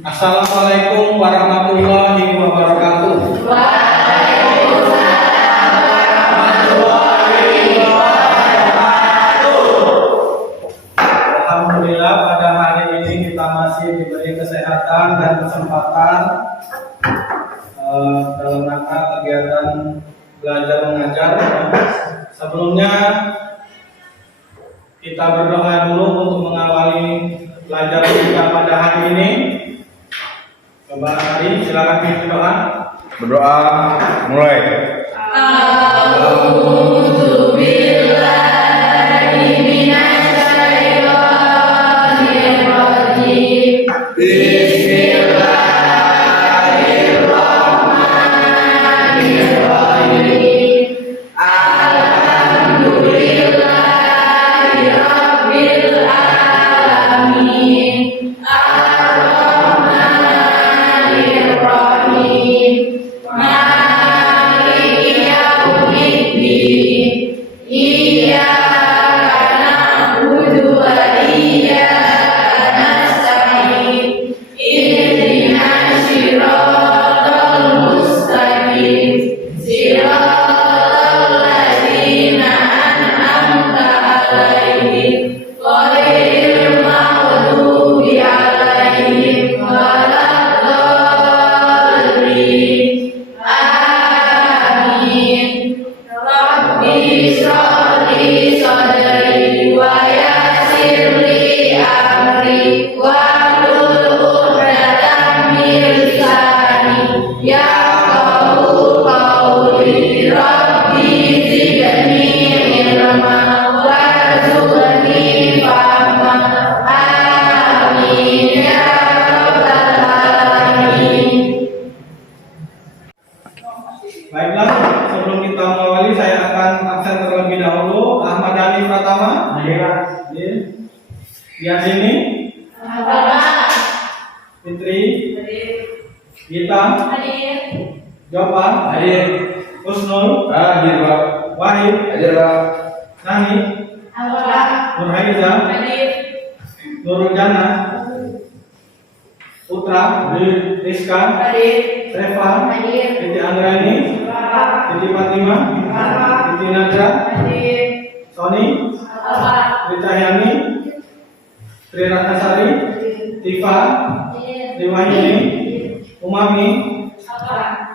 Assalamualaikum warahmatullahi wabarakatuh. Waalaikumsalam warahmatullahi wabarakatuh. Alhamdulillah pada hari ini kita masih diberi kesehatan dan kesempatan dalam rangka kegiatan belajar mengajar. Sebelumnya kita berdoa dulu untuk mengawali pelajaran kita pada hari ini. Coba Ari, silakan pimpin doa. Berdoa, mulai. A'udzu billahi minasyaitonir rajim. Bismillahirrahmanirrahim. Alhamdulillahi rabbil alamin. Ar-Rahmanir-Rahim. Maliki yaumiddin. Iyyaka na'budu wa iyyaka nasta'in. Ihdinas siratal mustaqim. Siratal ladzina an'amta 'alaihim ghairil maghdubi 'alaihim waladdallin. Amin. Rabbi shrah li sadri wa yassir li amri wahlul 'uqdatam min lisani yafqahu qawli. Rabbi zidni ilma warzuqni fahma. Amin ya rabbal alamin. Baiklah, sebelum kita mengawali saya akan absen terlebih dahulu. Ahmad Dhani Pratama. Yasini, Fitri, Gita, Jopa, Husnul, Wahid, Nani, Nurhaiza, Nurul Jana, Putra, Rizka, Reva, Siti Anggrani, Siti Fatima, Siti Nadra, Sony, Ricayani, Tri Ratnasari, Tifa, Diwahyuni, Umami,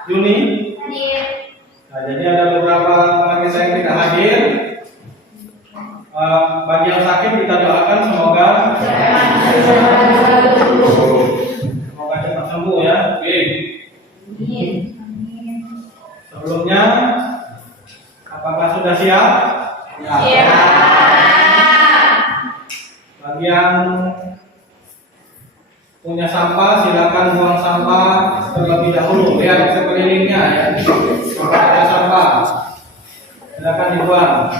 Juni. Nah, jadi ada beberapa teman saya yang tidak hadir. Bagi yang sakit kita doakan semoga cepat sembuh ya. Sebelumnya, apakah sudah siap? Siap. Bagi yang punya sampah, silakan buang sampah terlebih dahulu. Lihat sekelilingnya ya. Jika ada sampah, silakan dibuang.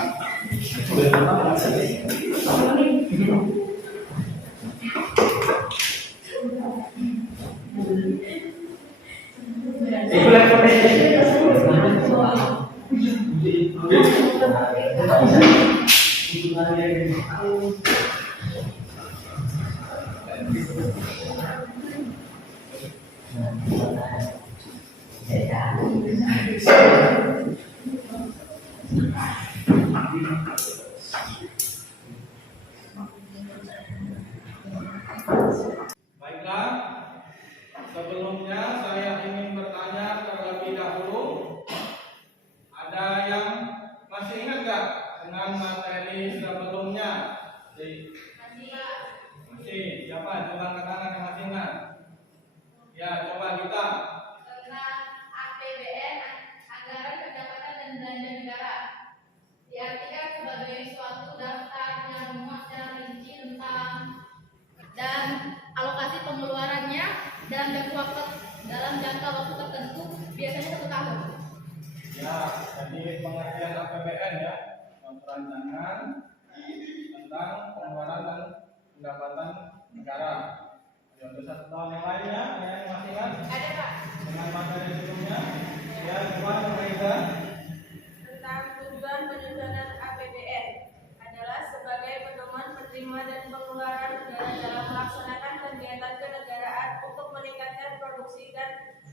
Baiklah, sebelumnya saya ingin bertanya terlebih dahulu, ada yang masih ingat gak dengan materi sebelumnya? Masih, siapa? Coba angkat tangan yang masih ingat. Ya, coba kita. Tentang APBN, anggaran pendapatan dan belanja negara, diartikan sebagai suatu daftar yang memuat secara rinci tentang dan alokasi pengeluarannya dalam jangka waktu tertentu, biasanya 1 tahun. Ya, jadi pengertian APBN ya, perancangan tentang pengeluaran dan pendapatan negara. Ya, untuk 1 tahun yang lainnya, ada yang masih ingat? Ada Pak, Dengan materi sebelumnya, ya, coba Reza. Tentang tujuan penyusunan APBN adalah sebagai pedoman penerima dan pengeluaran negara dalam melaksanakan kegiatan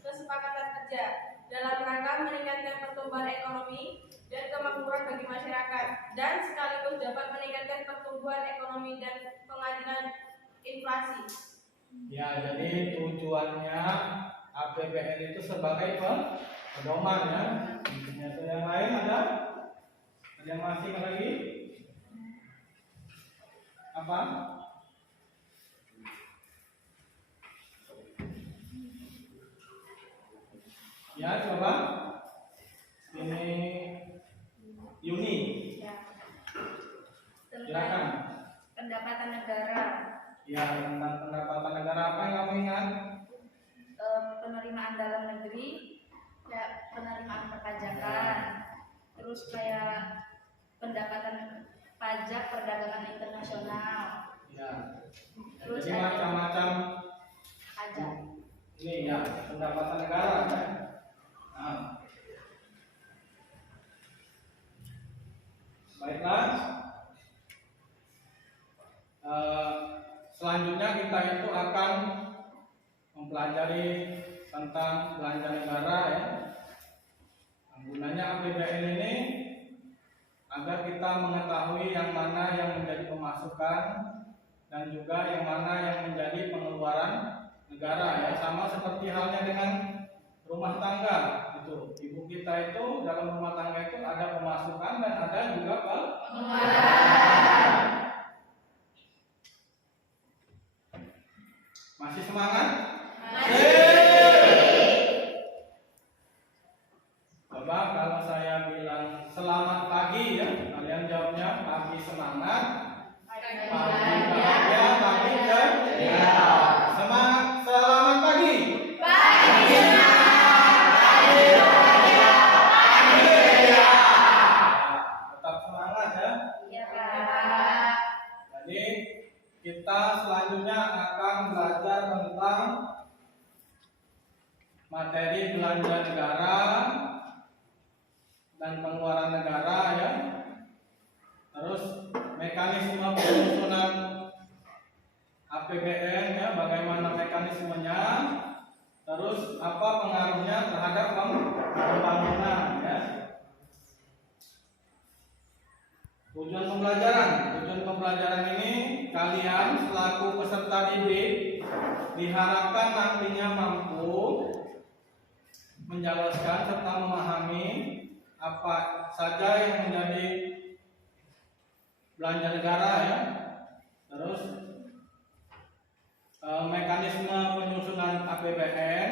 kesepakatan kerja dalam rangka meningkatkan pertumbuhan ekonomi dan kemakmuran bagi masyarakat dan sekaligus dapat meningkatkan pertumbuhan ekonomi dan pengadilan inflasi. Ya, jadi tujuannya APBN itu sebagai pedoman ya. Metode yang lain ada yang masih lagi? Apa? Ya, coba. Ini Yuni. Ya. Silakan. Tentang pendapatan negara, Ya, tentang pendapatan negara apa yang kamu ingat? penerimaan dalam negeri, ya penerimaan perpajakan, terus kayak pendapatan pajak perdagangan internasional, Ya. terus Jadi ada macam-macam pajak. ini ya pendapatan negara kan. Nah. Baiklah. Selanjutnya kita itu akan mempelajari tentang belanja negara ya. Gunanya APBN ini agar kita mengetahui yang mana yang menjadi pemasukan dan juga yang mana yang menjadi pengeluaran negara ya, sama seperti halnya dengan rumah tangga itu. Ibu kita itu dalam rumah tangga itu ada pemasukan dan ada juga pengeluaran. Masih semangat? Coba kalau saya bilang selamat pagi ya, kalian jawabnya pagi semangat, pagi bahagia, pagi ceria. Semangat, selamat pagi. Tetap semangat ya. Iya Pak. Jadi kita selanjutnya akan belajar tentang materi belanja negara dan pengeluaran negara ya. Terus mekanisme penyusunan APBN ya, bagaimana mekanismenya. Terus apa pengaruhnya terhadap pembangunan ya. Tujuan pembelajaran ini kalian selaku peserta didik diharapkan nantinya mampu menjelaskan serta memahami apa saja yang menjadi belanja negara ya. Terus mekanisme penyusunan APBN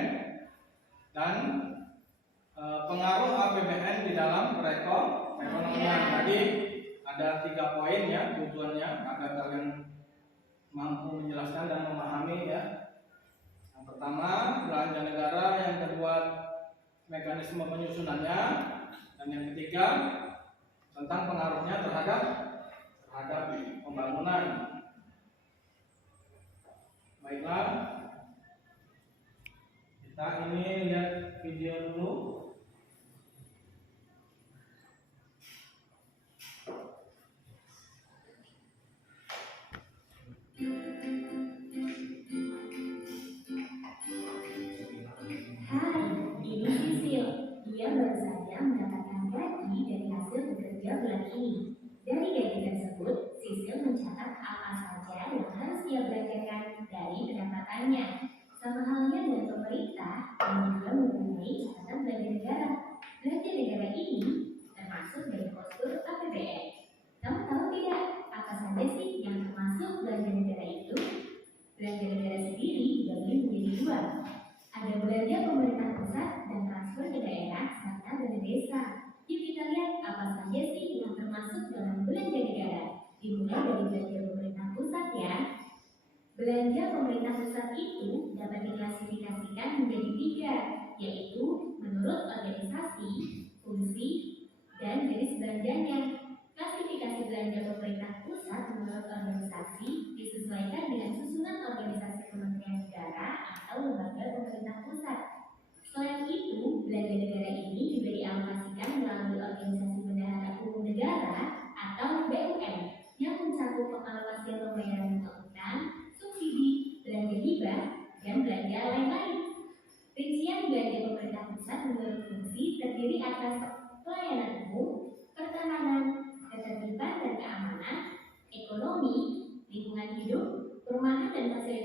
dan pengaruh APBN di dalam perekonomian. Jadi ada 3 poin ya tujuannya agar kalian mampu menjelaskan dan memahami ya. Yang pertama belanja negara, yang kedua mekanisme penyusunannya, dan yang ketiga tentang pengaruhnya terhadap pembangunan. Baiklah, kita ini lihat video dulu. Hai, ini Sisil. Dia baru saja mendapatkan gaji dari hasil bekerja bulan ini. Dari gaji tersebut, Sisil mencatat apa saja yang harus dia belanjakan dari pendapatannya. Sama halnya dengan pemerintah yang juga mempunyai catatan belanja negara. Belanja negara ini termasuk dari postur APBN. Kamu tahu tidak apa saja sih yang termasuk belanja negara itu? Belanja negara sendiri dibagi menjadi 2. Ada belanja pemerintah pusat dan transfer ke daerah serta dana desa. Yuk kita lihat apa saja sih yang termasuk dalam belanja negara. Dimulai dari belanja pemerintah pusat ya. Belanja pemerintah pusat itu dapat diklasifikasikan menjadi 3, yaitu menurut organisasi, fungsi, dan jenis belanjanya. Klasifikasi belanja pemerintah pusat menurut organisasi disesuaikan dengan susunan organisasi kementerian negara atau lembaga pemerintah pusat. Selain itu, belanja negara ini juga dialokasikan melalui organisasi bendahara umum negara atau BUM yang mencakup pengalokasian pembayaran utang, subsidi, belanja hibah, dan belanja lain-lain. Rincian belanja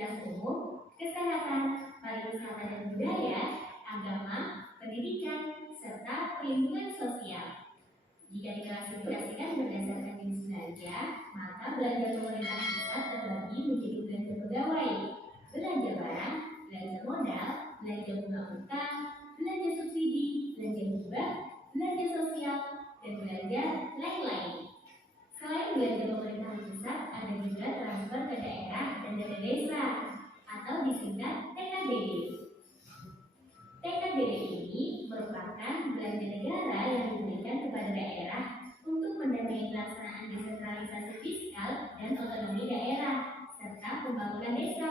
fasilitas umum, kesehatan, pariwisata dan budaya, agama, pendidikan, serta perlindungan sosial. Jika diklasifikasikan berdasarkan jenis belanja, maka belanja pemerintah pusat terbagi menjadi belanja pegawai, belanja barang, belanja modal, belanja bunga utang, belanja subsidi, belanja hibah, belanja sosial, dan belanja lain-lain. Selain belanja pemerintahan pusat, ada juga transfer ke daerah dan dana desa atau disingkat TKDD. TKDD ini merupakan belanja negara yang diberikan kepada daerah untuk mendanai pelaksanaan desentralisasi fiskal dan otonomi daerah serta pembangunan desa.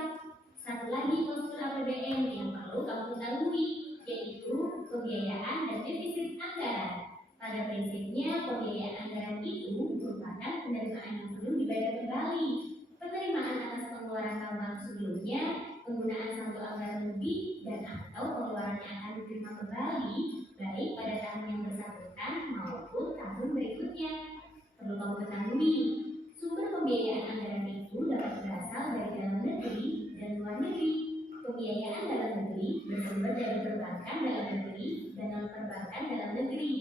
Satu lagi postur APBN yang perlu kamu ketahui, yaitu pembiayaan dan defisit anggaran. Pada prinsipnya, pembiayaan anggaran itu merupakan penerimaan yang perlu dibayar kembali. Penerimaan atas pengeluaran tahun sebelumnya, penggunaan saldo anggaran lebih, dan atau pengeluaran yang akan diterima kembali, baik pada tahun yang bersangkutan maupun tahun berikutnya. Perlu kamu ketahui, sumber pembiayaan anggaran itu dapat berasal dari dalam negeri dan luar negeri. Pembiayaan dalam negeri bersumber dari perbankan dalam negeri dan non-perbankan dalam negeri.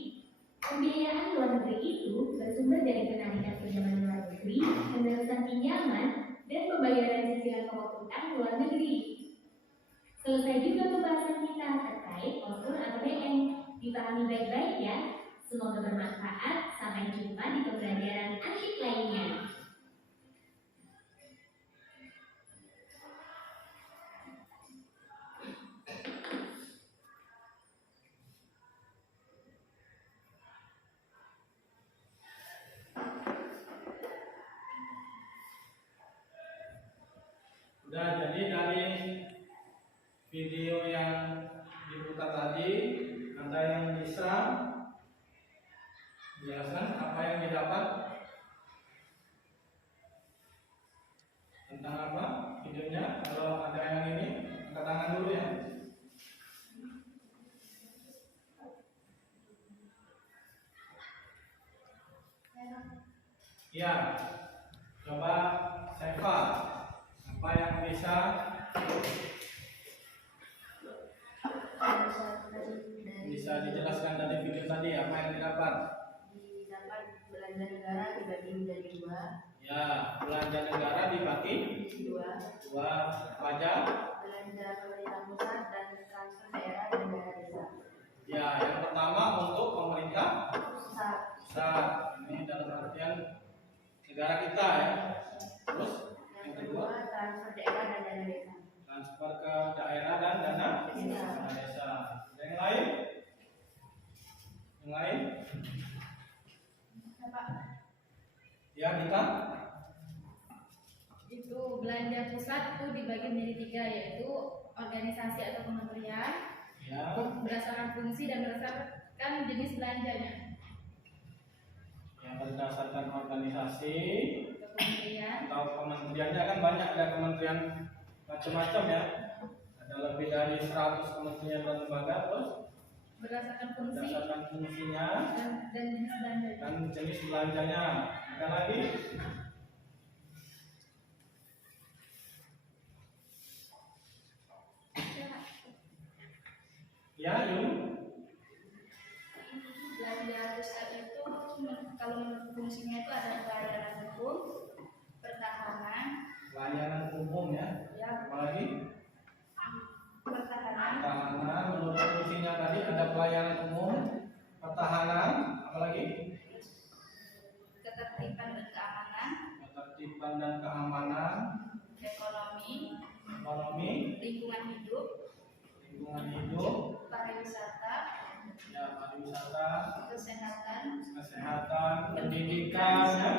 Pembiayaan luar negeri itu bersumber dari penarikan pinjaman luar negeri, penerusan pinjaman, dan pembayaran cicilan pokok utang luar negeri. Selesai juga pembahasan kita terkait postur APBN. Dipahami baik-baik ya. Semoga bermanfaat. Sampai jumpa di pembelajaran asyik lainnya. Udah, jadi dari video yang diputar tadi, ada yang bisa menjelaskan apa yang didapat tentang apa videonya? Kalau ada yang ini, angkat tangan dulu ya. Ya, coba Seva, apa yang bisa dijelaskan dari video tadi, apa yang didapat? Didapat belanja negara dibagi menjadi dua. Ya, belanja negara dibagi dua, pajak. Belanja pemerintah pusat dan transfer daerah dan dana desa. Ya, yang pertama untuk pemerintah Pusat. pusat, ini dalam artian negara kita ya. Terus Yang kedua transfer daerah dan dana desa. transfer ke daerah dan dana desa. Yang lain? Yang lain? Pak, Ya, kita itu belanja pusat itu dibagi menjadi tiga, yaitu organisasi atau kementerian, ya, berdasarkan fungsi dan berdasarkan jenis belanjanya. yang berdasarkan organisasi Untuk kementerian, atau kementeriannya kan banyak, ada kementerian macam-macam ya. Ada lebih dari 100 kementerian dan lembaga, terus berdasarkan fungsi berdasarkan fungsinya dan jenis belanjanya. dan jenis belanjanya. Ada lagi? Ya, Yun. Belanja pusat itu kalau menurut fungsinya itu ada pelayanan hukum, pertahanan, Pelayanan umum ya. ya Apa lagi? pertahanan, Pertahanan. Menurut fungsinya tadi ada pelayanan umum, pertahanan, apa lagi? ketertiban dan keamanan, Ketertiban dan keamanan, ekonomi, lingkungan hidup, pariwisata, ya pariwisata, kesehatan, pendidikan, ya. sama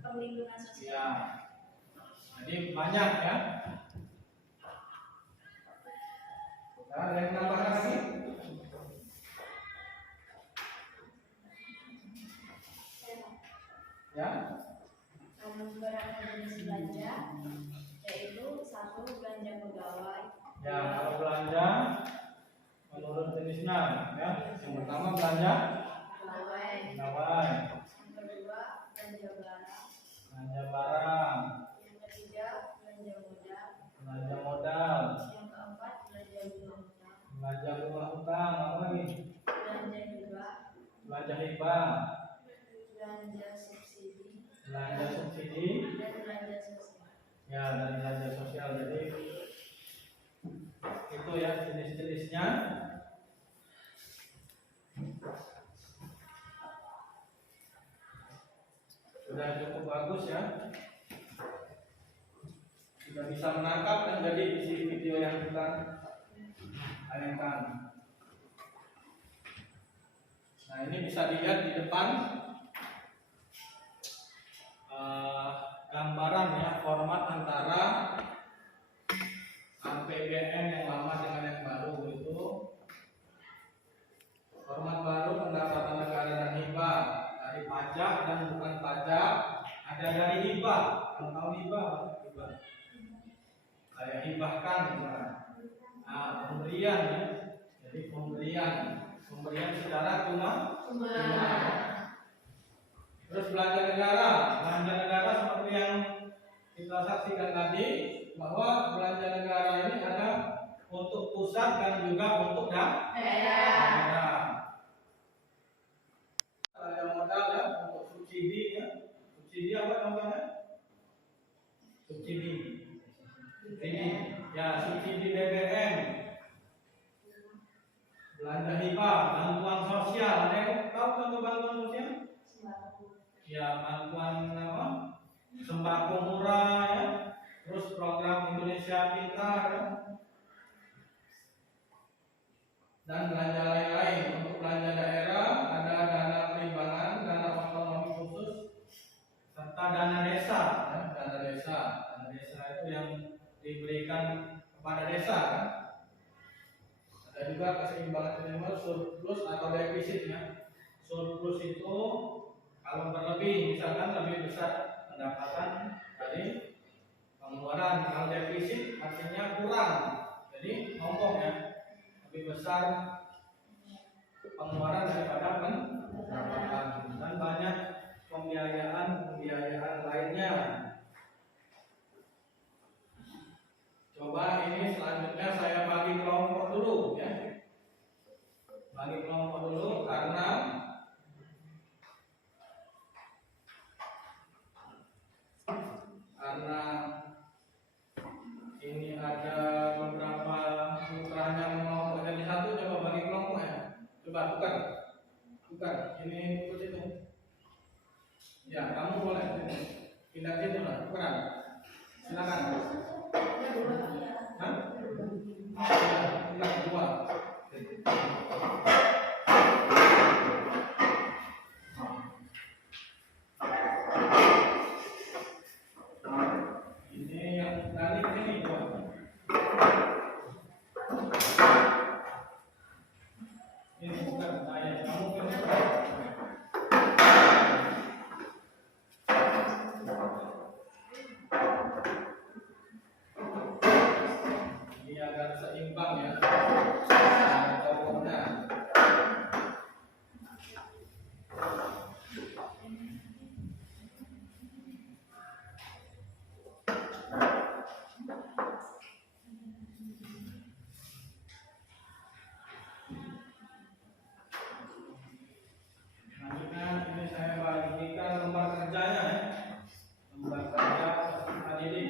perlindungan sosial. Ya. Jadi banyak ya. Ada yang menambahkan lagi? Ya. Beberapa jenis belanja, yaitu satu belanja pegawai, Ya, kalau belanja menurut jenisnya ya. Yang pertama belanja pegawai, pegawai, yang kedua belanja barang, belanja barang, yang ketiga belanja modal, itu ya jenis-jenisnya. Sudah cukup bagus ya. Sudah bisa menangkap dan jadi isi video yang kita tayangkan. Nah, ini bisa dilihat di depan gambaran ya, format antara APBN yang lama dengan yang baru. Itu format baru pendapatan negara dan hibah, dari pajak dan bukan pajak, ada dari hibah. Kalau tahu hibah, hibah kayak hibahkan misalnya. Nah, pemberian ya, jadi pemberian secara cuma. Terus belanja negara seperti yang kita saksikan tadi, bahwa belanja negara ini ada untuk pusat dan juga untuk daerah. Belanja modal ya, untuk subsidi ya. Subsidi apa namanya? Subsidi. Ini ya, subsidi BBM. Belanja hibah, bantuan sosial. Ada yang tahu contoh bantuan sosial? Ya, bantuan apa? Sembako murah ya. Terus program Indonesia Pintar ya. Dan belanja lain-lain. Untuk belanja daerah ada dana perimbangan, dana otonomi khusus, serta dana desa ya. Dana desa itu yang diberikan kepada desa kan? Ada juga keseimbangan minimal, surplus atau defisit ya. Surplus itu kalau berlebih, misalkan lebih besar pendapatan dari pengeluaran. Kalau defisit artinya kurang, jadi ngomong ya, lebih besar pengeluaran daripada pendapatan. Dan banyak pembiayaan lainnya. Coba ini selanjutnya saya bagi kelompok dulu ya. Bagi kelompok dulu karena ini ada beberapa putranya mengelompok jadi satu. Coba bagi kelompok ya. Coba tukar. Ini ikut itu. Ya, kamu boleh pindah situ lah, tukeran. Silakan. Hah? Ya, dua. Ini yang tadi ini dua. Ini bukan saya, kamu pilih. Ini agar seimbang ya. Tokohnya. Selanjutnya ini saya bagikan lembar kerjanya ya. Lembar kerja peserta didik.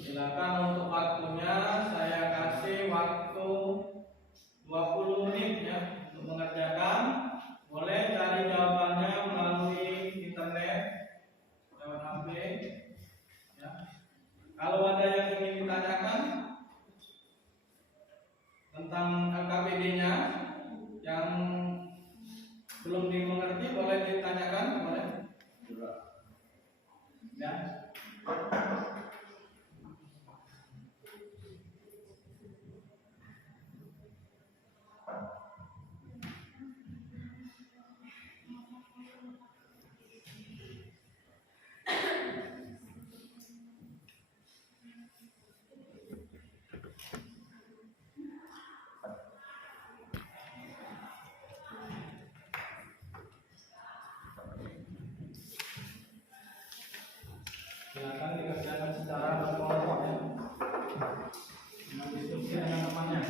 Silakan untuk waktunya, saya kasih waktu 20 menit ya untuk mengerjakan. Boleh cari jawabannya melalui internet lewat HP ya. Kalau ada yang ingin ditanyakan tentang LKPD-nya yang belum dimengerti, boleh ditanyakan, boleh ya. dengan diskusi dengan temannya.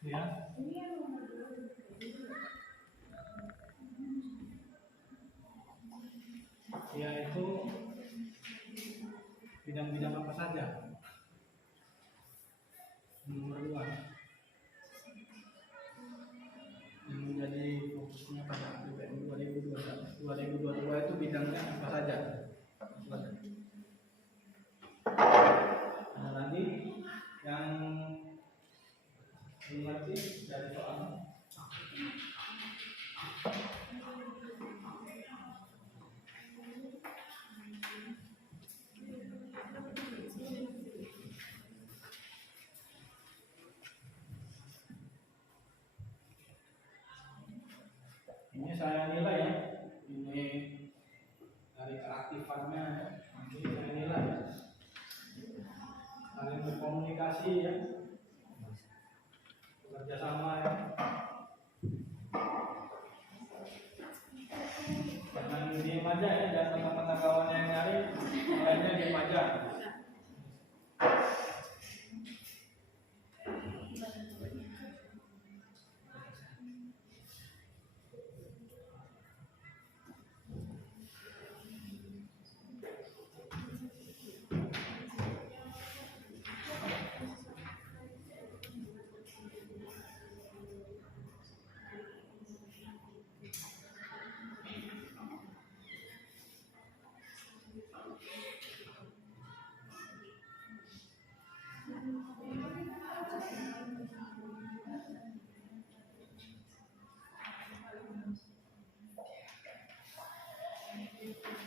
Ya. Yaitu bidang-bidang apa saja? Nomor 2 yang menjadi fokusnya pada APBN 2022 itu bidangnya apa saja? Ada lagi yang mengerti dari soalnya? Ini saya nilai ya, ini dari keaktifannya ya. Nanti saya nilai saling berkomunikasi ya, bekerja sama ya. Jangan diem aja ya, jangan teman-teman kawannya yang nyari, lainnya diem aja. Terima kasih.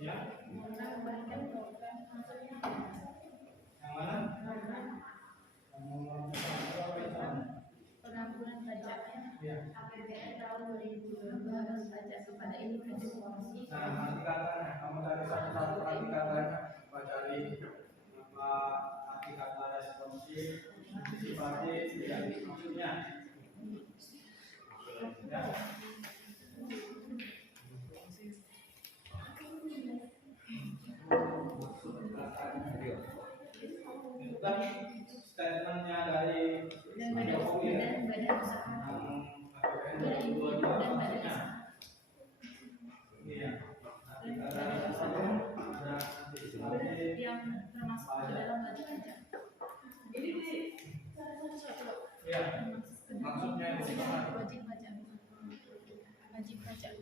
Ya. Yang mana? Pengampunan pajaknya Ya. APBN tahun 2022 pajak kepada individu korupsi. Nah, arti katanya, kamu cari satu-satu arti katanya, apa cari apa arti kata responsif, antisipatif, ya, maksudnya. Ya. Itu kan statementnya dari Dan Jokowi ya. badan usaha APBN 2022 maksudnya. Iya. Arti kata responsif ada antisipatif. yang termasuk ke dalam wajib pajak. Ya. Maksudnya itu apa? Wajib pajak. Wajib pajak.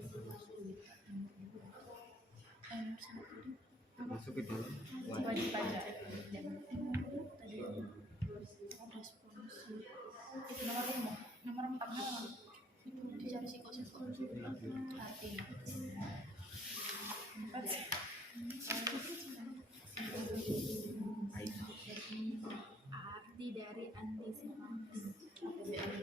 Masuk ke dalam. Wajib pajak. Tadi responsif. Itu nomor 4 itu dicari siko-siko. Arti. Arti dari antisipatif APBN.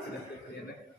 Sudah kelihatan.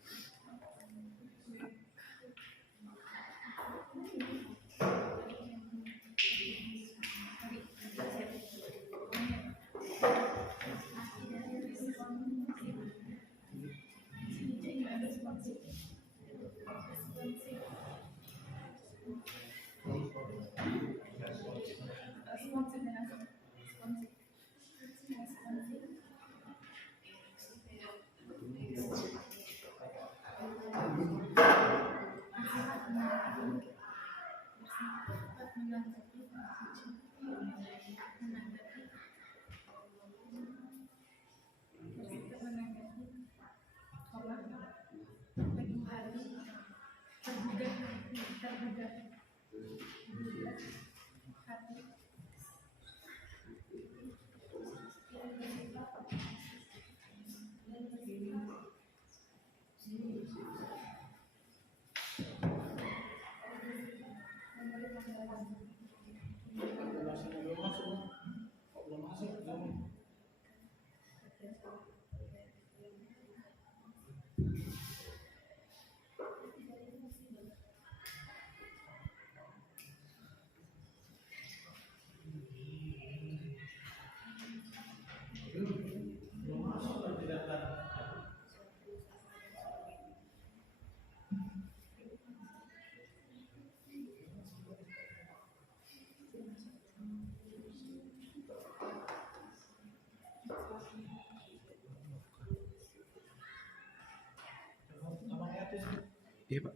Iya, Pak.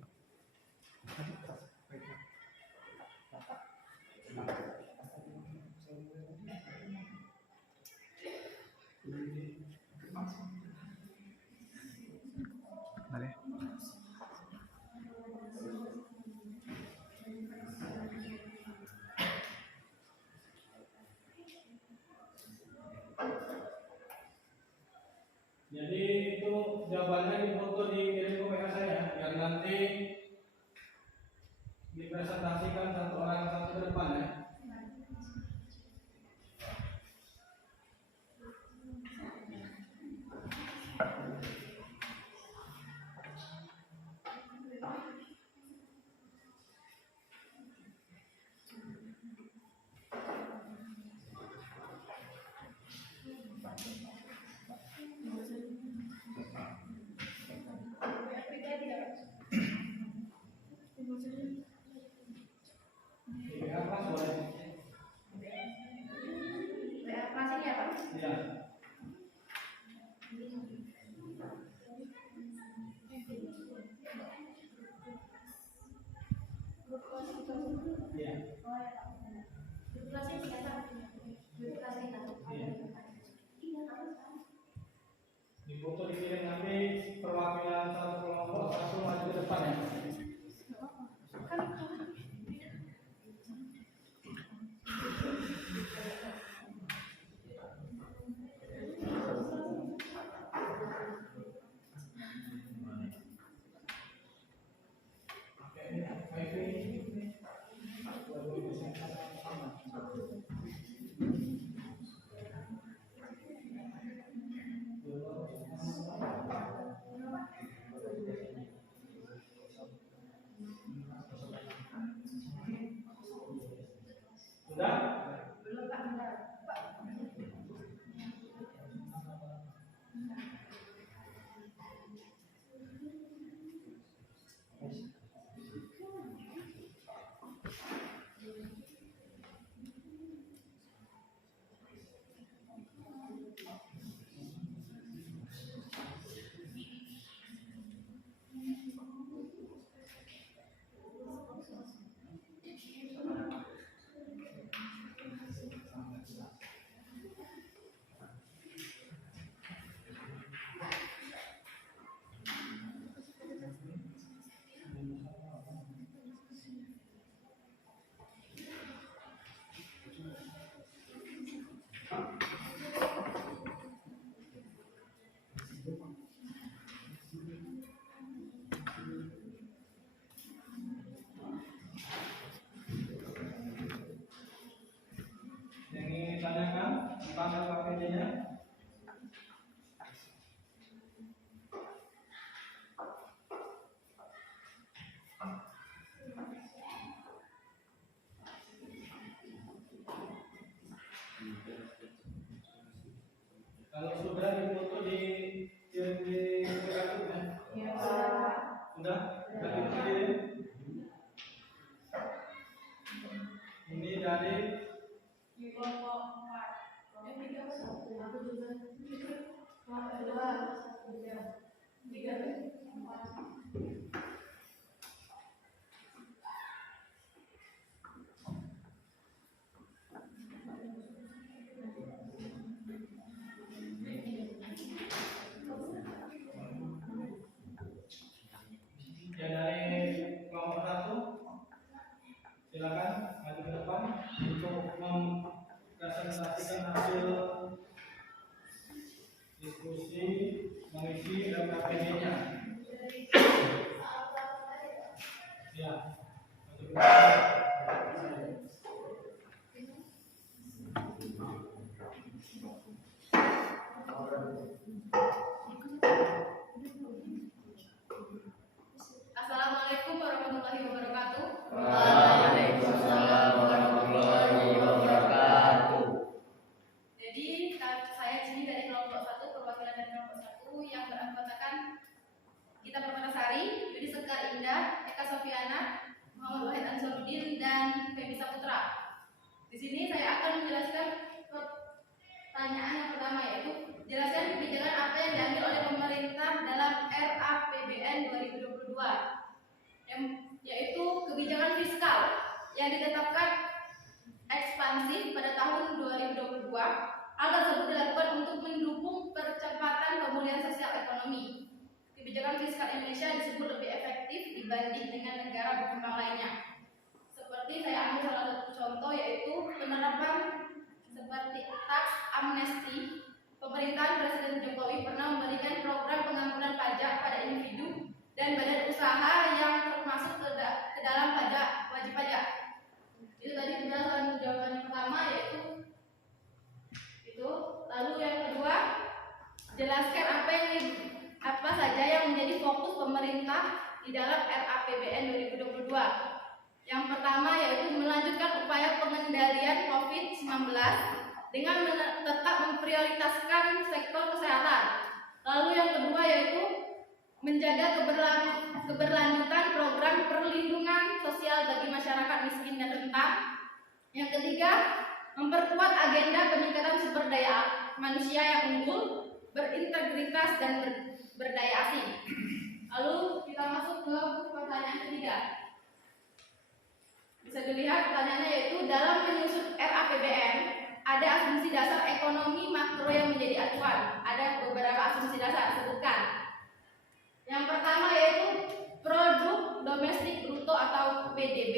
Boleh. Jadi itu jawabannya difoto dikirim ke WA saya biar nanti dipresentasikan satu orang satu ke depan ya. Di WA kelas boleh. WA kelas ini apa? Iya. Iya. Grup kelas ini siapa? Grup kelas kita. Iya. Difoto dikirim nanti perwakilan satu kelompok satu maju ke depan ya. Sudah? Belum Pak, bentar. Pak. Yang ingin ditanyakan tentang LKPD-nya? Kalau sudah difoto di WA ya? Sudah? Sudah dikirim? Ini dari Di kelompok 4. Yang 3 apa? Aku juga. Kelompok 2. 3. 4. yang dari kelompok satu, silakan maju ke depan untuk mempresentasikan hasil diskusi mengisi LKPD-nya. Ya, maju ke depan. Assalamualaikum warahmatullahi wabarakatuh. Waalaikumsalam warahmatullahi wabarakatuh. Jadi saya Jini dari kelompok 1, perwakilan dari kelompok 1 yang beranggotakan Gita Permatasari, Yudi Sekar Indah, Eka Sofiana, Muhammad Wahid Ansarudin, dan Feby Saputra. Di sini saya akan menjelaskan pertanyaan yang pertama, yaitu jelaskan kebijakan apa yang diambil oleh pemerintah dalam RAPBN 2022, yaitu kebijakan fiskal yang ditetapkan ekspansif pada tahun 2022. Hal tersebut dilakukan untuk mendukung percepatan pemulihan sosial ekonomi. Kebijakan fiskal Indonesia disebut lebih efektif dibanding dengan negara berkembang lainnya. Seperti saya ambil salah satu contoh, yaitu penerapan seperti tax amnesty. Pemerintahan Presiden Jokowi pernah memberikan jelaskan apa saja yang menjadi fokus pemerintah di dalam RAPBN 2022. Yang pertama yaitu melanjutkan upaya pengendalian COVID-19 dengan tetap memprioritaskan sektor kesehatan. Lalu yang kedua yaitu menjaga keberlanjutan program perlindungan sosial bagi masyarakat miskin dan rentan. Yang ketiga, memperkuat agenda peningkatan sumber daya manusia yang unggul, berintegritas dan berdaya asing. Lalu kita masuk ke pertanyaan ketiga. Bisa dilihat pertanyaannya yaitu dalam menyusun RAPBN ada asumsi dasar ekonomi makro yang menjadi acuan. Ada beberapa asumsi dasar, sebutkan. Yang pertama yaitu produk domestik bruto atau PDB,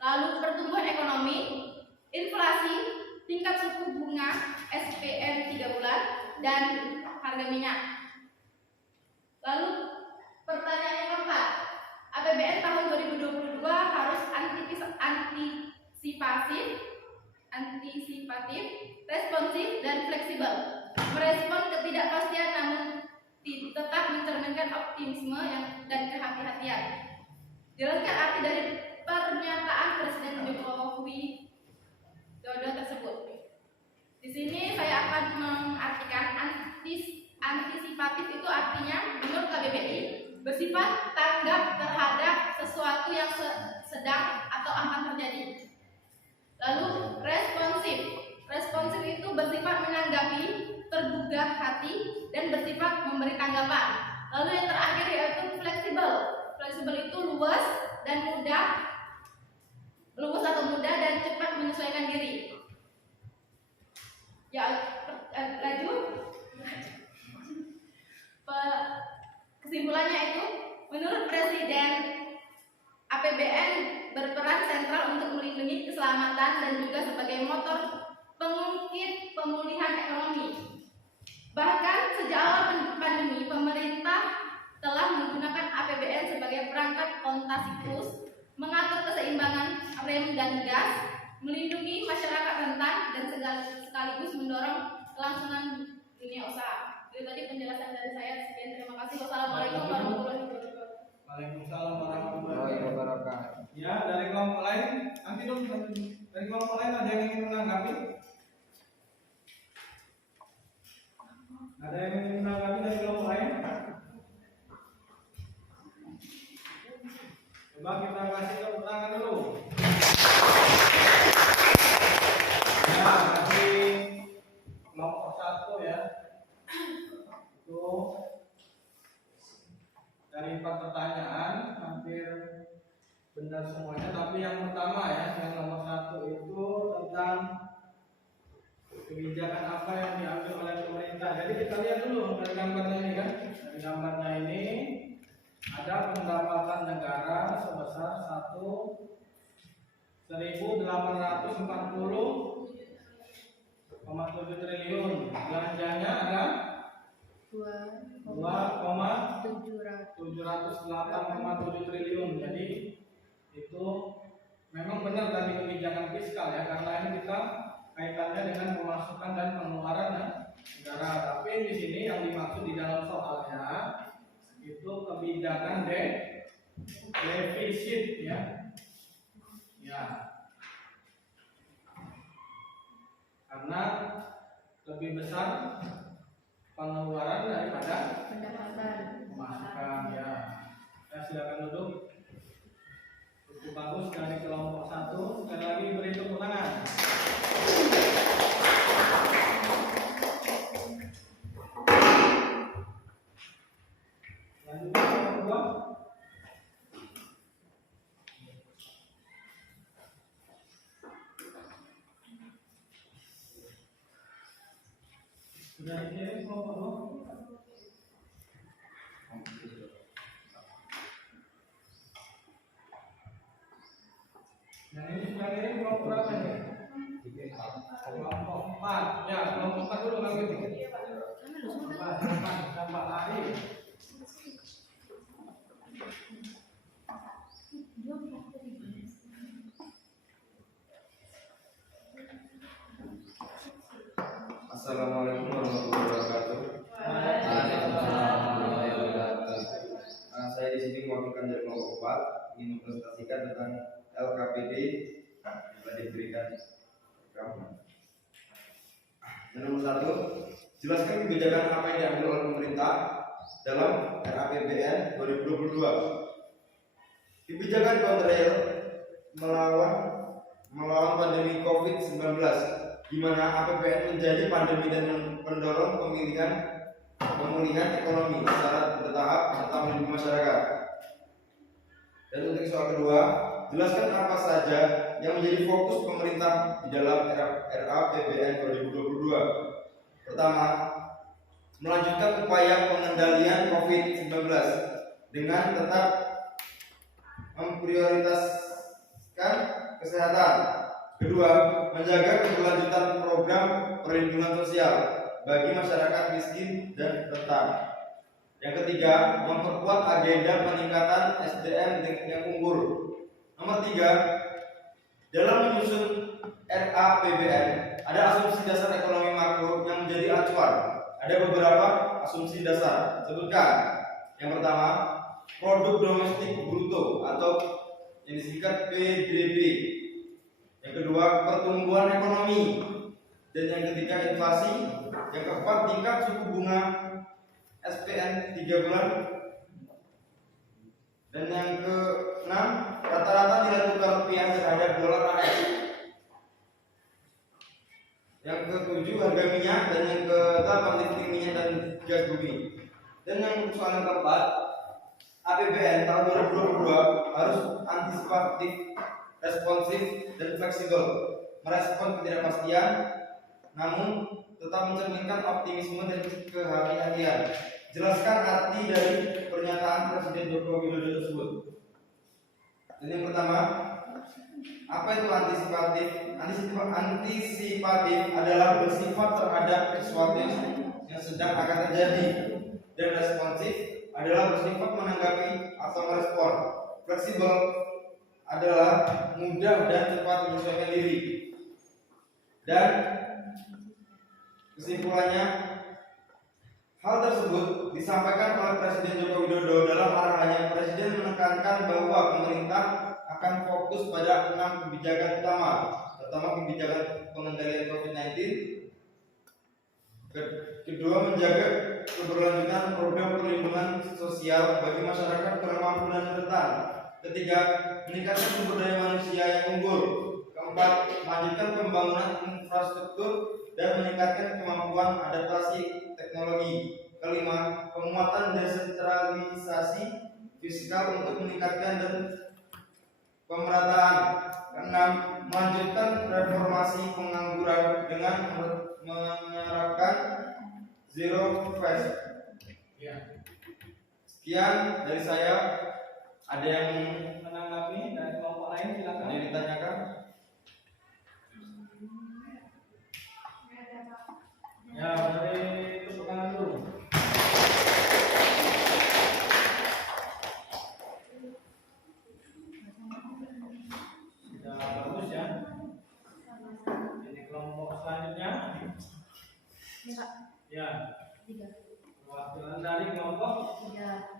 lalu pertumbuhan ekonomi, inflasi, tingkat suku bunga SPN 3 bulan, dan harga minyak. Lalu pertanyaan yang keempat, APBN tahun 2022 harus antisipatif, responsif, dan fleksibel, merespon ketidakpastian namun tetap mencerminkan optimisme dan kehati-hatian. Jelaskan arti dari pernyataan Presiden Jokowi Dodo tersebut. Di sini saya akan mengartikan antisipatif itu artinya menurut KBBI bersifat tanggap terhadap sesuatu yang sedang atau akan terjadi. Lalu responsif itu bersifat menanggapi, tergugah hati, dan bersifat memberi tanggapan. Lalu yang terakhir yaitu fleksibel. Fleksibel itu luas atau mudah dan cepat menyesuaikan diri. Lanjut. Kesimpulannya itu, menurut Presiden, APBN berperan sentral untuk melindungi keselamatan dan juga sebagai motor pengungkit pemulihan ekonomi. Bahkan sejak awal pandemi, pemerintah telah menggunakan APBN sebagai perangkat kontasiklus, mengatur keseimbangan rem dan gas, melindungi masyarakat rentan, dan sekaligus mendorong kelangsungan dunia usaha. Itu tadi penjelasan dari saya. Sekian, terima kasih. Wassalamualaikum warahmatullahi wabarakatuh. Waalaikumsalam warahmatullahi wabarakatuh. Ya, dari kelompok lain, nanti dong dari kelompok lain ada yang ingin menanggapi? Ada yang ingin menanggapi dari kelompok lain? Coba kita kasih tepuk tangan dulu. Ya, dari kelompok 1 ya. Itu dari 4 pertanyaan hampir benar semuanya, tapi yang pertama ya, yang nomor 1 itu tentang kebijakan apa yang diambil oleh pemerintah. Jadi kita lihat dulu dari gambarnya ini kan. Dari gambarnya ini ada pendapatan negara sebesar 1.840,7 triliun. Belanjanya ada 2,708,7 triliun. Jadi itu memang benar tadi kebijakan fiskal ya, karena ini kita kaitannya dengan pemasukan dan pengeluaran negara. Tapi di sini yang dimaksud di dalam soalnya itu kebijakan defisit ya. Ya. Karena lebih besar pengeluaran daripada pemasukan ya. Ya, silakan duduk. Itu bagus dari kelompok 1. Sekali lagi beri tepuk tangan. Lanjut ke kelompok 2. Sudah dikirim kelompok 2? Yang ini sudah kirim kelompok berapa ini? Kelompok 4. Ya, kelompok 4 dulu Kang Gitu. Sampai hari. Assalamualaikum warahmatullahi wabarakatuh. rekan dari kelompok 4 ingin mempresentasikan tentang LKPD yang diberikan kamu. Yang nomor 1, jelaskan kebijakan apa yang diambil oleh pemerintah dalam RAPBN 2022. Kebijakan kontrail melawan pandemi COVID-19, di mana APBN menjadi pandemi dan mendorong pemulihan ekonomi secara bertahap serta melindungi masyarakat. Dan untuk soal kedua, jelaskan apa saja yang menjadi fokus pemerintah di dalam RAPBN 2022. Pertama, melanjutkan upaya pengendalian COVID-19 dengan tetap memprioritaskan kesehatan. Kedua, menjaga keberlanjutan program perlindungan sosial bagi masyarakat miskin dan rentan. Yang ketiga, memperkuat agenda peningkatan SDM yang unggul. Nomor 3, dalam menyusun RAPBN ada asumsi dasar ekonomi makro yang menjadi acuan. Ada beberapa asumsi dasar. Sebutkan. Yang pertama, produk domestik bruto atau yang disingkat PDB. Yang kedua, pertumbuhan ekonomi. Dan yang ketiga, inflasi. Yang keempat, tingkat suku bunga SPN 3 bulan. Dan yang keenam, rata-rata nilai tukar rupiah terhadap dolar AS. Yang ketujuh, harga minyak. Dan yang kedelapan, lifting minyak dan gas bumi. Dan yang soal yang keempat, APBN tahun 2022 harus antisipatif, responsif, dan fleksibel, merespon ketidakpastian, namun tetap mencerminkan optimisme dan kehati-hatian. Jelaskan arti dari pernyataan Presiden Joko Widodo tersebut. Dan yang pertama, apa itu antisipatif? Antisipatif adalah bersifat terhadap sesuatu yang sedang akan terjadi, dan responsif adalah bersifat menanggapi atau merespon. Fleksibel adalah mudah dan cepat menyesuaikan diri. Dan kesimpulannya, hal tersebut disampaikan oleh Presiden Joko Widodo dalam arahannya. Presiden menekankan bahwa pemerintah akan fokus pada 6 kebijakan utama. Pertama, kebijakan pengendalian COVID-19. Kedua, menjaga keberlanjutan program perlindungan sosial bagi masyarakat kurang mampu dan rentan. Ketiga, meningkatkan sumber daya manusia yang unggul. Keempat, melanjutkan pembangunan infrastruktur dan meningkatkan kemampuan adaptasi teknologi. Kelima, penguatan desentralisasi fiskal untuk meningkatkan dan pemerataan. Keenam, melanjutkan reformasi pengangguran dengan menerapkan zero waste. Sekian dari saya. Ada yang menanggapi dari kelompok lain? Silakan. Ada yang ditanyakan? Ya, dari tepuk tangan dulu. Sudah bagus ya. Ini kelompok selanjutnya. Ya. Perwakilan dari kelompok 3.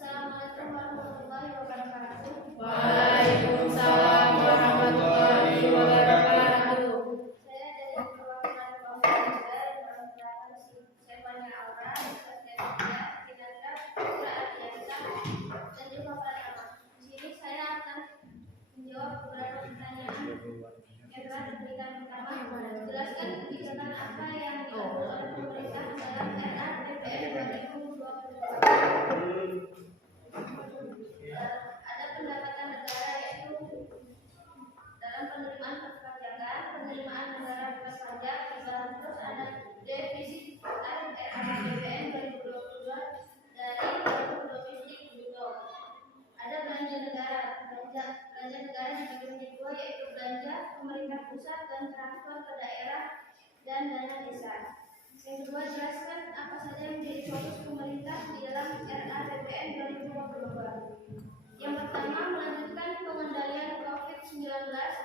Assalamualaikum warahmatullahi wabarakatuh. Waalaikumsalam warahmatullahi wabarakatuh. Saya dari perwakilan kelompok 3 yang menggunakan Stefania Aura, Stefania Kinanda, Putra Adiansa, dan juga Pratama. Di sini saya akan menjawab beberapa pertanyaan yang telah diberikan. Pertama, jelaskan kebijakan apa yang diambil oleh pemerintah dalam RAPBN 2022. Ada pendapatan negara, yaitu dalam penerimaan perpajakan, penerimaan negara bebas pajak, terus ada defisit RAPBN 2022 dari domestik bruto. Ada belanja negara. Belanja negara dibagi menjadi 2, yaitu belanja pemerintah pusat dan transfer ke daerah dan dana desa. Yang kedua, jelaskan apa saja yang menjadi fokus pemerintah di dalam RAPBN 2022. Yang pertama, melanjutkan pengendalian COVID-19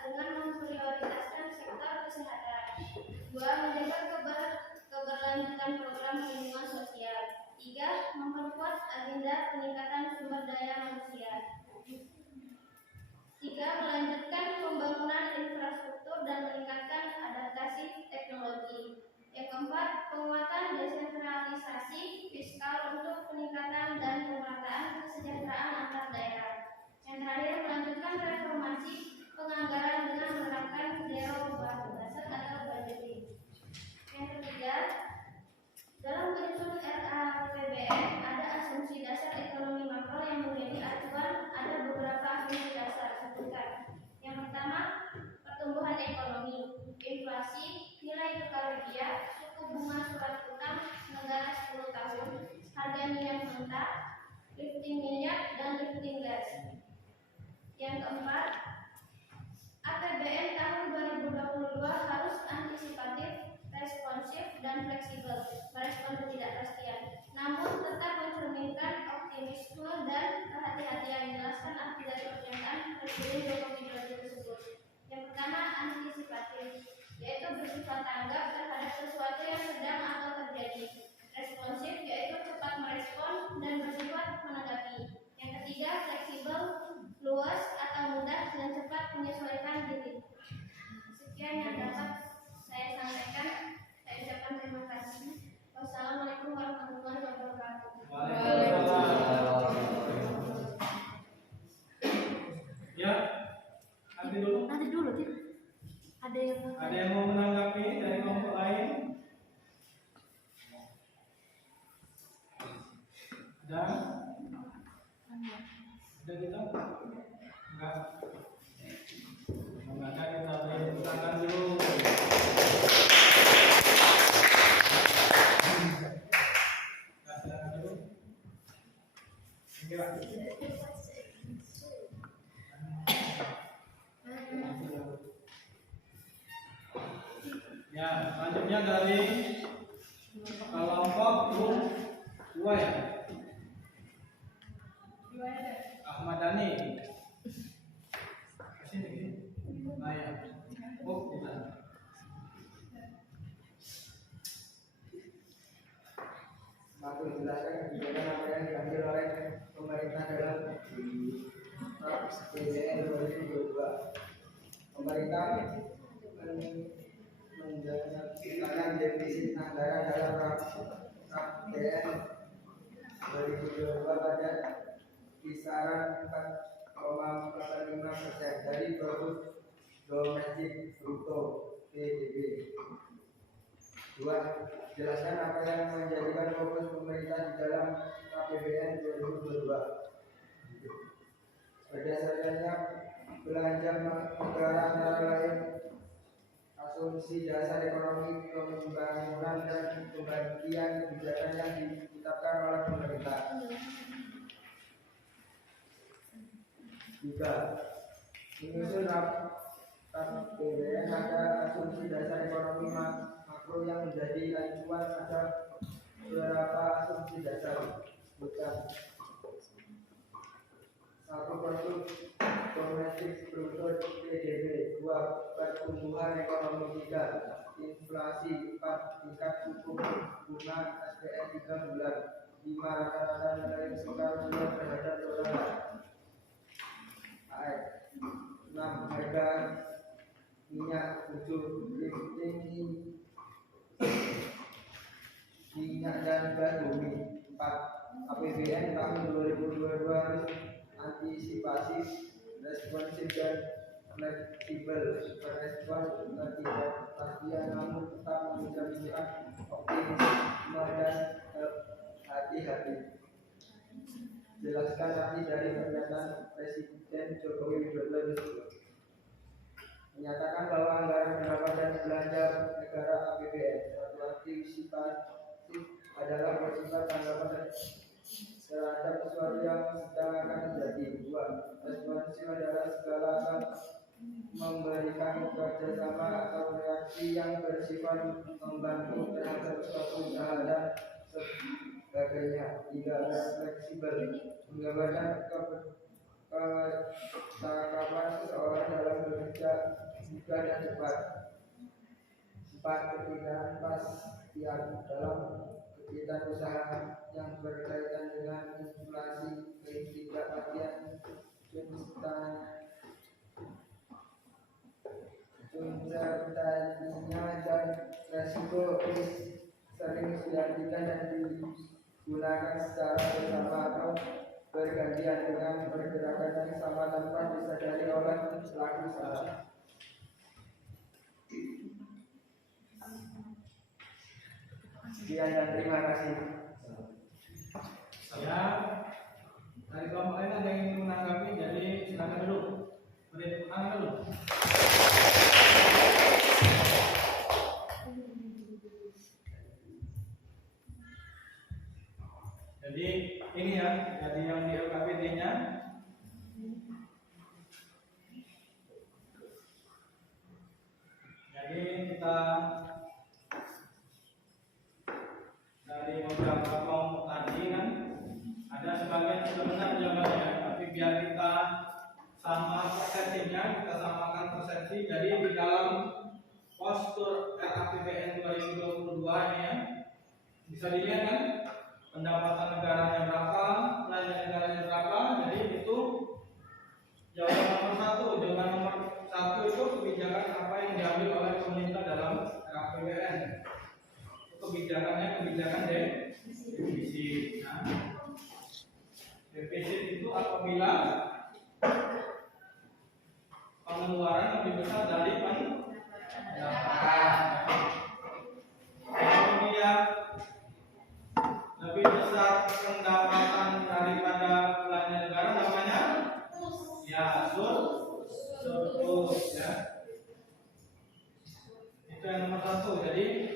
dengan memprioritaskan sektor kesehatan. 2. Menjaga keberlanjutan program perlindungan sosial. 3. Memperkuat agenda peningkatan sumber daya manusia. 3. Melanjutkan pembangunan infrastruktur dan meningkatkan adaptasi teknologi. Yang keempat, penguatan desentralisasi fiskal untuk peningkatan dan pemerataan kesejahteraan antar daerah. Yang terakhir, melanjutkan reformasi penganggaran dengan menerapkan zero based atau budgeting. Yang ketiga, dalam penyusunan RAPBN ada asumsi dasar ekonomi makro yang menjadi acuan. Ada beberapa asumsi dasar. Sebutkan. Yang pertama, pertumbuhan ekonomi, inflasi, nilai tukar rupiah, suku bunga surat utang negara 10 tahun, harga minyak mentah, lifting minyak dan lifting gas. Yang keempat, APBN tahun 2022 harus antisipatif, responsif dan fleksibel, merespon ketidakpastian, namun tetap mencerminkan optimisme dan kehati-hatian. Jelaskan arti dari pernyataan Presiden Joko Widodo tersebut. Yang pertama, antisipatif, yaitu bersifat tanggap terhadap sesuatu yang sedang atau terjadi. Responsif, yaitu cepat merespon dan bersifat menanggapi. Yang ketiga, fleksibel, luas atau mudah dan cepat menyesuaikan diri. Sekian yang dapat saya sampaikan. Saya ucapkan terima kasih. Wassalamualaikum warahmatullahi wabarakatuh. Ya, nanti dulu. Nanti dulu, Tim. Ada yang mau menanggapi dari kelompok lain? Ada? Ada kita? Enggak. Maka kita beri tangan dulu. Kasih dulu. Oke, Pak. Ya, selanjutnya dari kelompok grup 2 ya. Ahmad Dhani. Sini. Nah, ya. Oh, tidak. Aku menjelaskan kebijakan apa yang diambil oleh pemerintah dalam APBN 2022. Pemerintah menjelaskan defisit anggaran dalam APBN 2022 pada kisaran 4,45% dari produk domestik bruto (PDB). 2. Jelaskan apa yang menjadikan fokus pemerintah di dalam APBN 2022. Berdasarkannya, belanja negara antara lain asumsi dasar ekonomi, pembangunan dan pembagian kebijakan yang ditetapkan oleh pemerintah. 3. Menyusun APBN ada asumsi dasar ekonomi makro yang menjadi acuan. Ada beberapa asumsi dasar. Sebutkan. 1. Produk domestik bruto (PDB). 2. Pertumbuhan ekonomi. 3. Inflasi. 4. Tingkat suku bunga SPN 3 bulan. 5. Rata-rata nilai tukar rupiah terhadap dolar AS. 6. Harga minyak. 7. Lifting minyak dan gas bumi. 4. APBN tahun 2022 harus antisipasi, responsif dan fleksibel, merespon ketidakpastian namun tetap mencerminkan optimisme dan hati-hati. Jelaskan arti dari pernyataan Presiden Joko Widodo tersebut. Menyatakan bahwa anggaran pendapatan belanja negara APBN suatu antisipasi adalah bersifat tanggapan terhadap sesuatu yang sedang akan terjadi. 2. Responsif adalah segala akan memberikan kerjasama atau reaksi yang bersifat membantu terhadap suatu usaha dan sebagainya. 3. Fleksibel menggambarkan kecakapan seseorang dalam bekerja mudah dan cepat. 4. Ketidakpastian dalam kegiatan usaha yang berkaitan dengan inflasi, ketidakpastian uncertainty-nya dan resiko sering diartikan dan digunakan secara bersama atau bergantian dengan pergerakan yang sama tanpa disadari oleh pelaku usaha. Sekian dan terima kasih. Ya, dari kelompok lain ada yang ingin menanggapi, jadi silakan dulu. Beri tepuk tangan dulu. Jadi ini ya, jadi yang di LKPD-nya. Jadi kita dari beberapa kelompok tadi kan ada sebagian sudah benar jawabannya, tapi biar kita sama persepsinya, kita samakan persepsi. Jadi di dalam postur RAPBN 2022 ini ya, bisa dilihat kan pendapatan negaranya berapa, belanja negaranya berapa. Jadi itu jawaban nomor satu itu kebijakan apa yang diambil oleh pemerintah dalam RAPBN. Kebijakan defisit. Nah, defisit itu apabila pengeluaran lebih besar dari pendapatan. Kemudian lebih besar pendapatan daripada belanja negara namanya ya surplus ya. Itu yang nomor satu. Jadi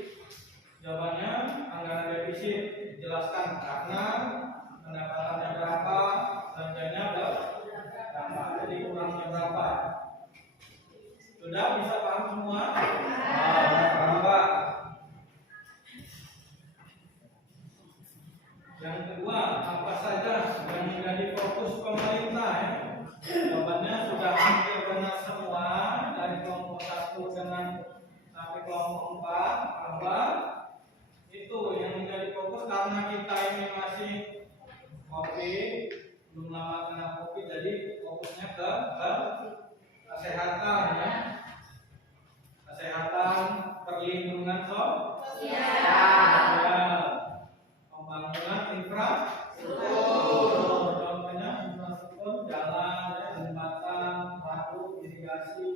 jawabannya anggaran defisit dijelaskan karena pendapatannya berapa, belanjanya berapa, jadi kurangnya berapa. Sudah bisa paham semua? Paham Pak? Yang kedua, apa saja yang menjadi fokus pemerintah ya? Jawabannya sudah hampir benar semua dari kelompok 1 sampai kelompok 4 bahwa itu yang menjadi fokus karena kita ini masih COVID, belum lama kena COVID, jadi fokusnya ke kesehatan ya, kesehatan, perlindungan sosial, pembangunan infrastruktur, contohnya infrastruktur jalan, jembatan, waduk, irigasi,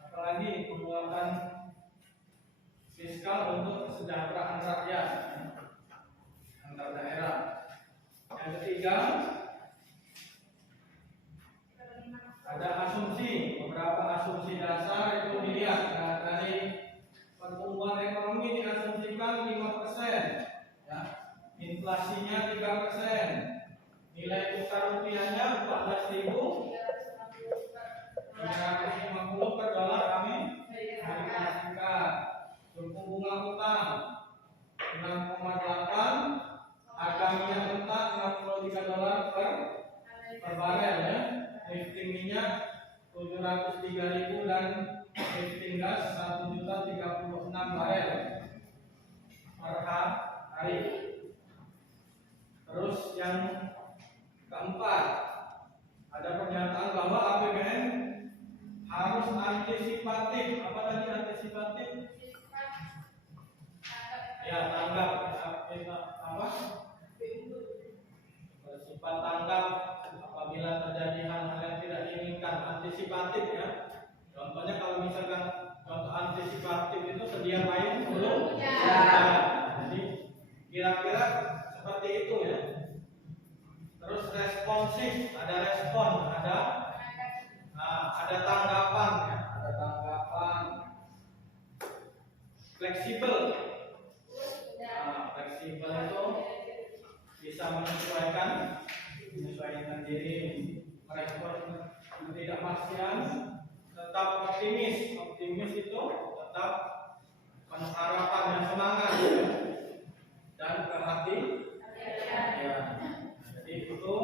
apalagi penguatan fiskal untuk kesejahteraan rakyat antar daerah. Yang ketiga, ada asumsi, beberapa asumsi dasar itu dilihat. Nah, dari pertumbuhan ekonomi diasumsikan 5%, ya. Inflasinya 3%, nilai tukar rupiahnya 14.350 per dolar Amerika Serikat. Suku bunga utang 6,8, harga minyak mentah 63 dolar per barel ya. Lifting minyak 703.000 dan lifting gas 1.036 barel per hari. Terus yang keempat, ada pernyataan bahwa APBN harus antisipatif. Apa tadi antisipatif? Ya, tanggap apa? Bersifat tanggap apabila terjadi hal-hal yang tidak diinginkan, antisipatif ya. Contohnya kalau misalkan contoh antisipatif itu sedia payung belum jadi kira-kira seperti itu ya. Terus responsif, ada respon, ada tanggapan ya, ada tanggapan. Fleksibel. Fleksibel itu bisa menyesuaikan diri, merespon ketidakpastian, tetap optimis. Optimis itu tetap penuh harapan dan semangat dan perhatian. Ya. Jadi itu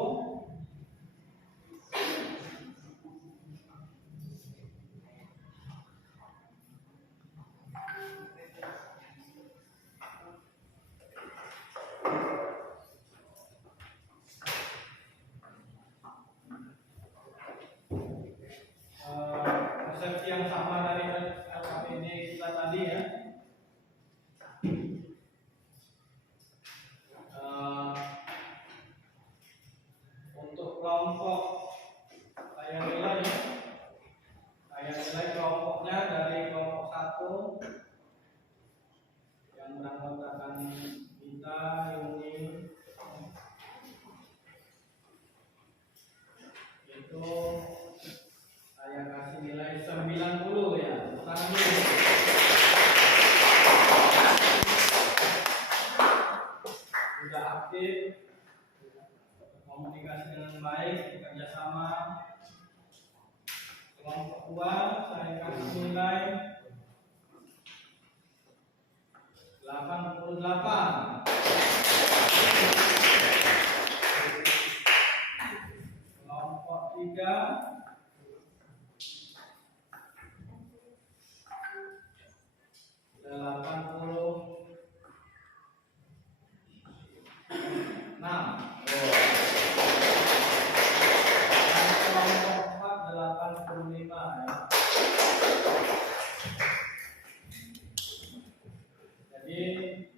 Untuk kelompok saya nilai kelompoknya dari kelompok 1 yang beranggotakan kita, Yuni, itu saya kasih nilai 90 ya. Tangan dulu. Sudah aktif, komunikasi dengan baik, bekerja sama. Kelompok 2 saya kasih nilai 88. Kelompok 3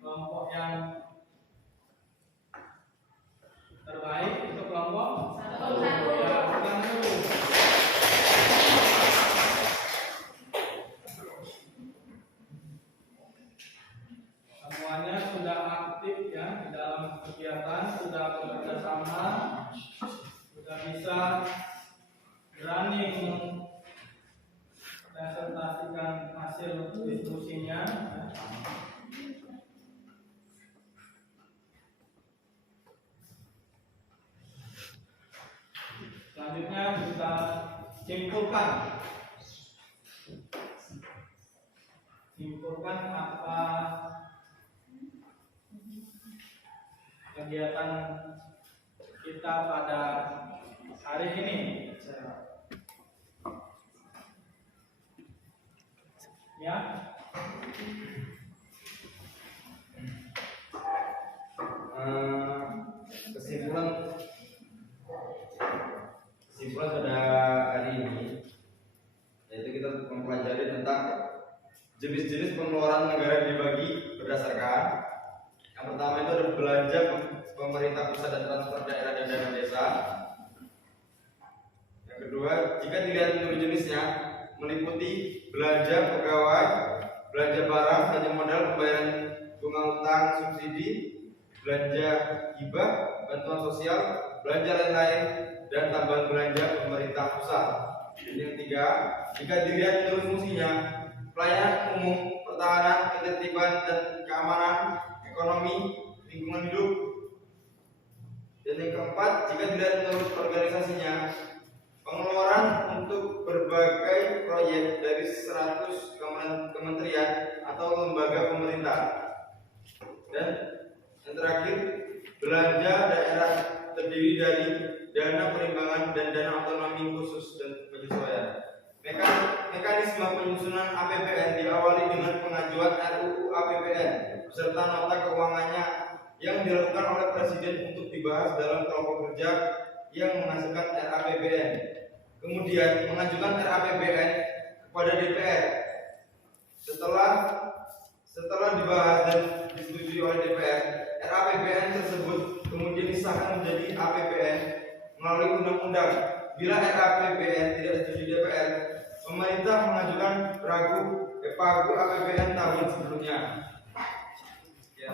kelompok yang terbaik itu kelompok Satu. ya, bukan dulu. Semuanya sudah aktif ya di dalam kegiatan, sudah bekerja sama, sudah bisa berani presentasikan hasil diskusinya. Selanjutnya kita simpulkan apa kegiatan kita pada hari ini. Ya. Kesimpulan pada hari ini yaitu kita mempelajari tentang jenis-jenis pengeluaran negara dibagi berdasarkan. Yang pertama itu ada belanja pemerintah pusat dan transfer daerah dan dana desa. Yang kedua, jika dilihat menurut jenisnya, meliputi belanja pegawai, belanja barang, belanja modal, pembayaran bunga utang, subsidi, belanja hibah, bantuan sosial, belanja lain-lain, dan tambahan belanja pemerintah pusat. Dan yang ketiga, jika dilihat menurut fungsinya, pelayanan umum, pertahanan, ketertiban dan keamanan, ekonomi, lingkungan hidup. Dan yang keempat, jika dilihat menurut organisasinya, pengeluaran untuk berbagai proyek dari 100 kementerian atau lembaga pemerintah. Dan yang terakhir, belanja daerah terdiri dari dana perimbangan dan dana otonomi khusus dan penyesuaian. Mekanisme penyusunan APBN diawali dengan pengajuan RUU APBN beserta nota keuangannya yang dilakukan oleh Presiden untuk dibahas dalam kelompok kerja yang menghasilkan RAPBN. Kemudian mengajukan RAPBN kepada DPR. Setelah dibahas dan disetujui oleh DPR, RAPBN tersebut kemudian disahkan menjadi APBN melalui undang-undang. Bila RAPBN tidak disetujui DPR, pemerintah mengajukan pagu APBN tahun sebelumnya. Ya.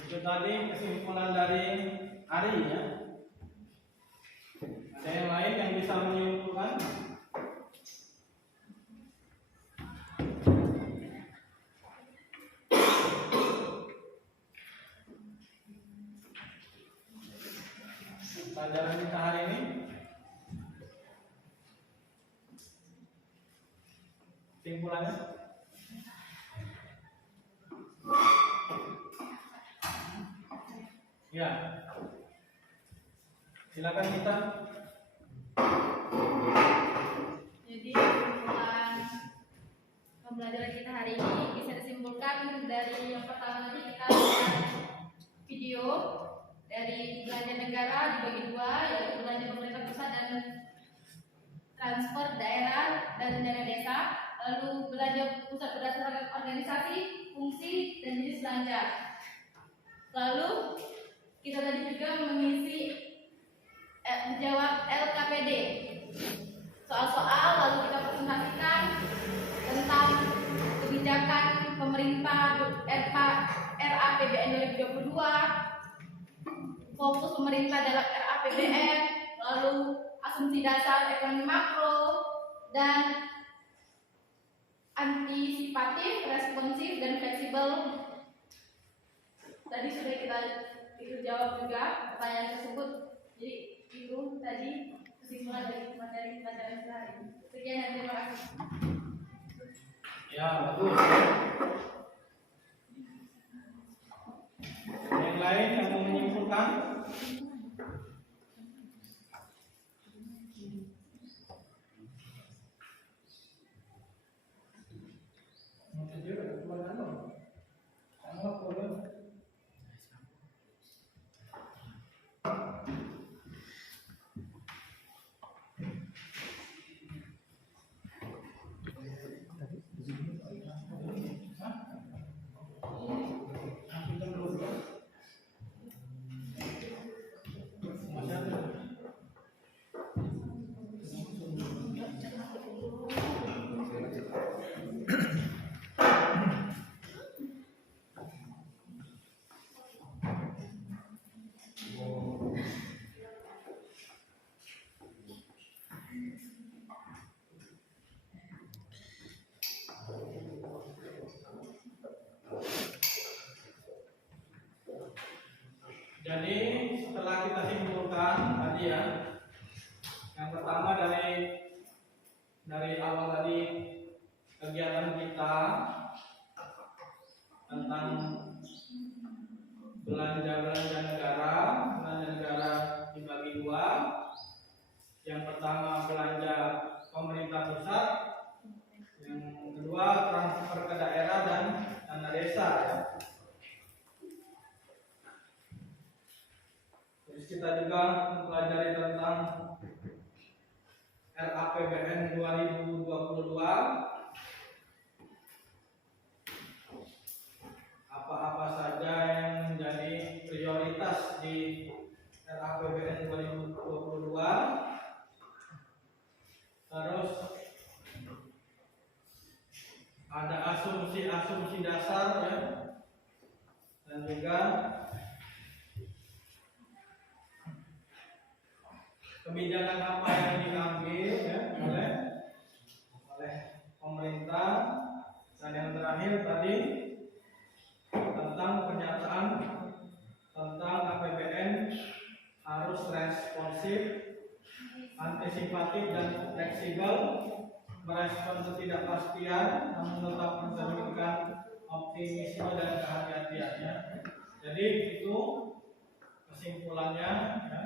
Itu tadi kesimpulan dari Ari ya. Ada yang lain yang bisa menyimpulkan? Pelajaran kita hari ini simpulannya ya, silakan kita. Jadi kesimpulan pembelajaran kita hari ini bisa disimpulkan dari yang pertama tadi kita lihat video dari belanja negara dibagi dua, yaitu belanja pemerintah pusat dan transfer daerah dan dana desa. Lalu belanja pusat berdasarkan organisasi, fungsi dan jenis belanja. Lalu kita tadi juga mengisi menjawab LKPD soal-soal, lalu kita presentasikan tentang kebijakan pemerintah RAPBN 2022, fokus pemerintah dalam RAPBN, lalu asumsi dasar ekonomi makro, dan antisipatif, responsif, dan fleksibel. Tadi sudah kita jawab juga pertanyaan tersebut. Jadi itu tadi kesimpulan dari materi pelajaran kita hari ini. Sekian dan terima kasih. Ya, bagus. Yang lain yang mau menyimpulkan? Jadi setelah kita simpulkan tadi ya, yang pertama dari awal tadi kegiatan kita tentang belanja negara dibagi dua. Yang pertama belanja pemerintah pusat, yang kedua transfer ke daerah dan dana desa ya. Kita juga mempelajari tentang RAPBN 2022, apa-apa saja yang menjadi prioritas di RAPBN 2022. Terus ada asumsi dasar ya, dan juga kebijakan apa yang diambil ya, oleh pemerintah. Dan yang terakhir tadi tentang pernyataan tentang APBN harus responsif, antisipatif, dan fleksibel, merespon ketidakpastian namun tetap mencerminkan optimisme dan kehati-hatiannya. Jadi itu kesimpulannya ya.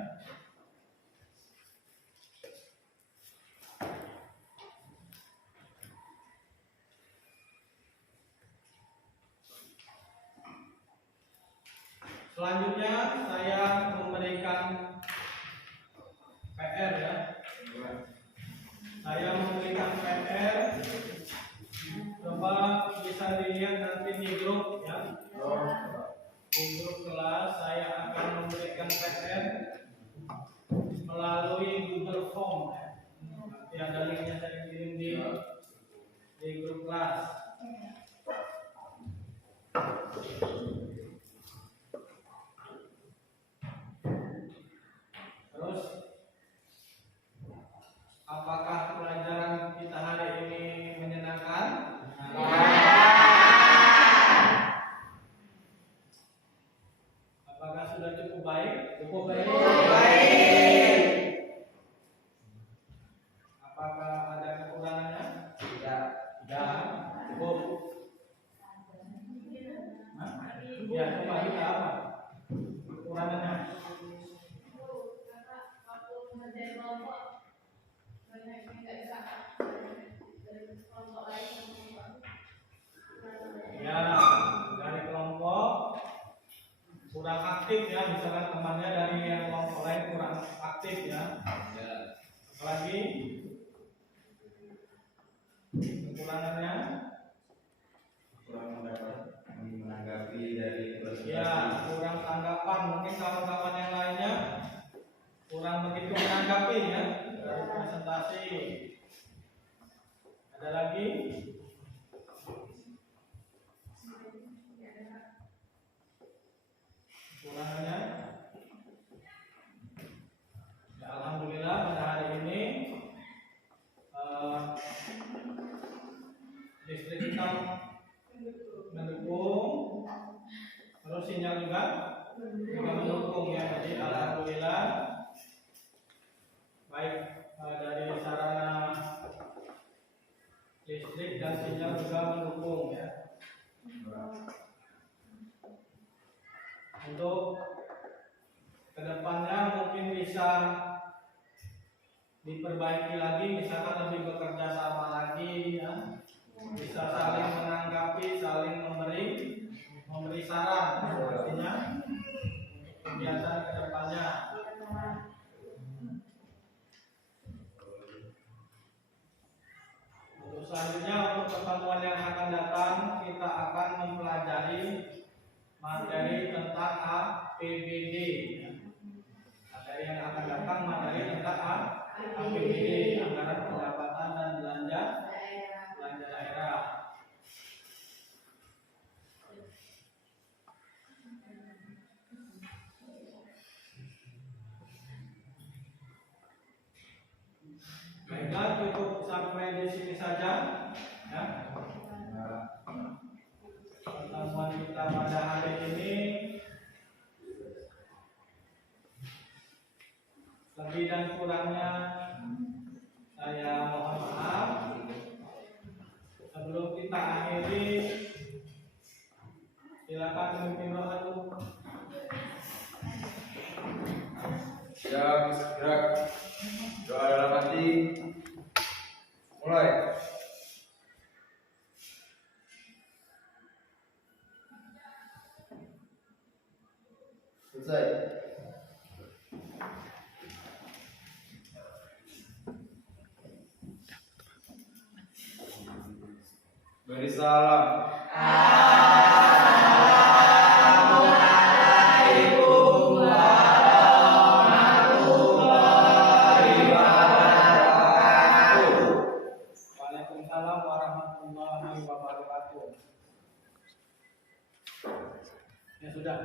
Selanjutnya saya memberikan PR ya. Saya memberikan PR. Coba bisa dilihat nanti di grup ya. Di grup kelas saya akan memberikan PR melalui Google Form. Nanti ada linknya saya kirim di grup kelas. Terus apakah pelajaran kita hari ini menyenangkan? Apakah sudah cukup baik? Cukup baik. Apakah ada kekurangannya? Tidak. Cukup. Ya, coba kita apa? Kekurangannya? Ya, dari kelompok kurang aktif ya, misalkan temannya dari yang kelompok lain kurang aktif ya. Apalagi kekurangannya kurang menanggapi dari ya, kurang sinyal juga mendukung ya. Jadi alhamdulillah baik dari sarana listrik dan sinyal juga mendukung ya. Untuk kedepannya mungkin bisa diperbaiki lagi, misalkan lebih bekerja sama lagi ya, bisa saling menanggapi, saling memberi saran artinya kegiatan kedepannya. Untuk selanjutnya, untuk pertemuan yang akan datang kita akan mempelajari materi tentang APBD. Materi yang akan datang materi tentang APBD, anggaran pendapatan dan belanja daerah. Baiklah, cukup sampai di sini saja ya. Pertemuan kita pada hari ini. Lebih dan kurangnya saya mohon maaf. Sebelum kita akhiri, silakan memimpin doa dulu. Siap, gerak. Doa dalam hati. Mulai. Selesai. Beri salam. Waalaikumsalam warahmatullahi wabarakatuh. Ya sudah.